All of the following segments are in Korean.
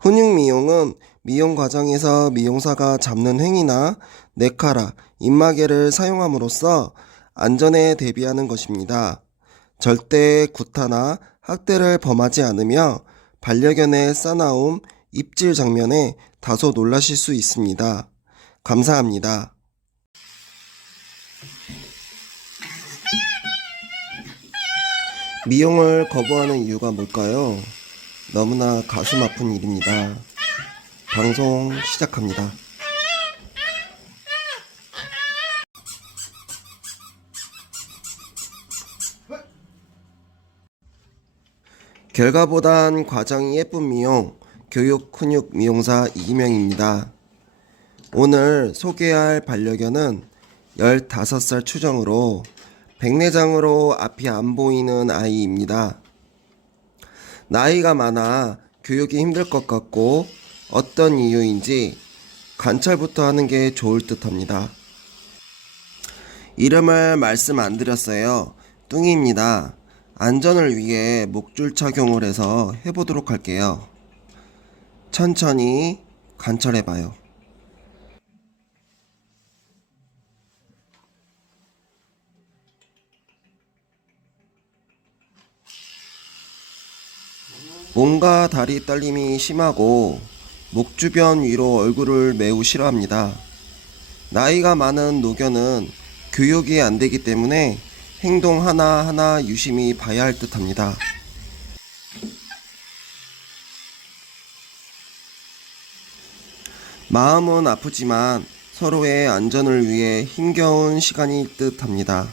훈육 미용은 미용 과정에서 미용사가 잡는 횡이나 네카라, 입마개를 사용함으로써 안전에 대비하는 것입니다. 절대 구타나 학대를 범하지 않으며 반려견의 싸나움, 입질 장면에 다소 놀라실 수 있습니다. 감사합니다. 미용을 거부하는 이유가 뭘까요? 너무나 가슴 아픈 일입니다. 방송 시작합니다. 결과보단 과정이 예쁜 미용, 교육 훈육 미용사 이기명입니다. 오늘 소개할 반려견은 15살 추정으로 백내장으로 앞이 안 보이는 아이입니다. 나이가 많아 교육이 힘들 것 같고 어떤 이유인지 관찰부터 하는 게 좋을 듯 합니다. 이름을 말씀 안 드렸어요. 뚱이입니다. 안전을 위해 목줄 착용을 해서 해보도록 할게요. 천천히 관찰해봐요. 몸과 다리 떨림이 심하고 목 주변 위로 얼굴을 매우 싫어합니다. 나이가 많은 노견은 교육이 안 되기 때문에 행동 하나하나 유심히 봐야 할 듯 합니다. 마음은 아프지만 서로의 안전을 위해 힘겨운 시간일 듯 합니다.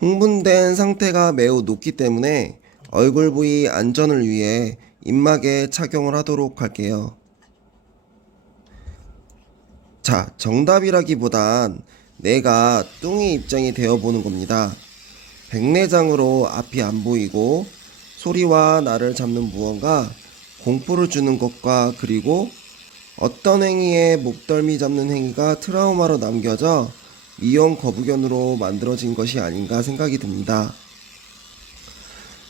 흥분된 상태가 매우 높기 때문에 얼굴 부위 안전을 위해 입막에 착용을 하도록 할게요. 자, 정답이라기보단 내가 뚱이 입장이 되어 보는 겁니다. 백내장으로 앞이 안 보이고 소리와 나를 잡는 무언가 공포를 주는 것과 그리고 어떤 행위에 목덜미 잡는 행위가 트라우마로 남겨져 미용 거부견으로 만들어진 것이 아닌가 생각이 듭니다.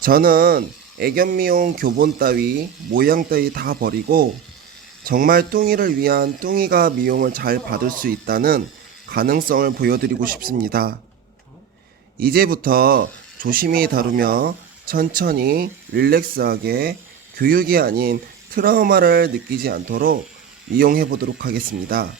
저는 애견 미용 교본 따위, 모양 따위 다 버리고 정말 뚱이를 위한 뚱이가 미용을 잘 받을 수 있다는 가능성을 보여드리고 싶습니다. 이제부터 조심히 다루며 천천히 릴렉스하게 교육이 아닌 트라우마를 느끼지 않도록 이용해 보도록 하겠습니다.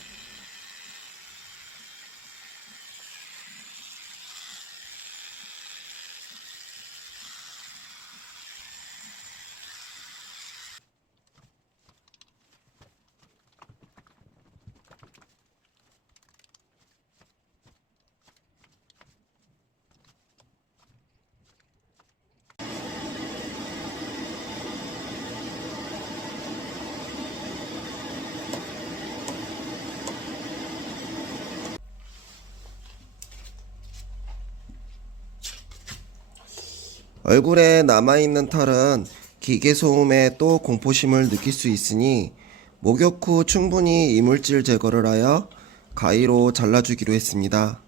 얼굴에 남아있는 털은 기계 소음에 또 공포심을 느낄 수 있으니 목욕 후 충분히 이물질 제거를 하여 가위로 잘라주기로 했습니다.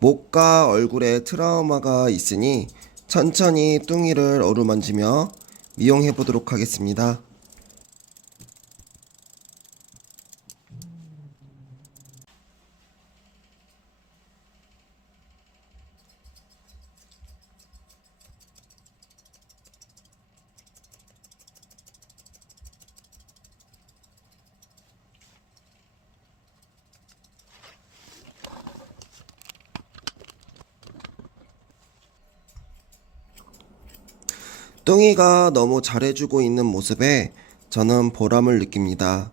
목과 얼굴에 트라우마가 있으니 천천히 뚱이를 어루만지며 미용해 보도록 하겠습니다. 뚱이가 너무 잘해주고 있는 모습에 저는 보람을 느낍니다.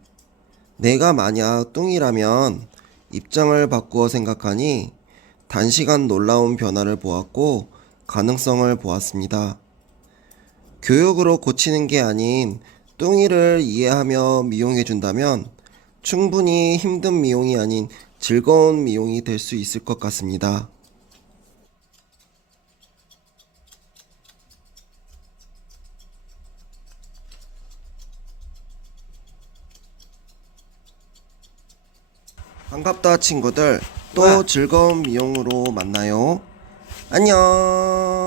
내가 만약 뚱이라면 입장을 바꾸어 생각하니 단시간 놀라운 변화를 보았고 가능성을 보았습니다. 교육으로 고치는 게 아닌 뚱이를 이해하며 미용해 준다면 충분히 힘든 미용이 아닌 즐거운 미용이 될 수 있을 것 같습니다. 반갑다 친구들 또 뭐야? 즐거운 미용으로 만나요. 안녕.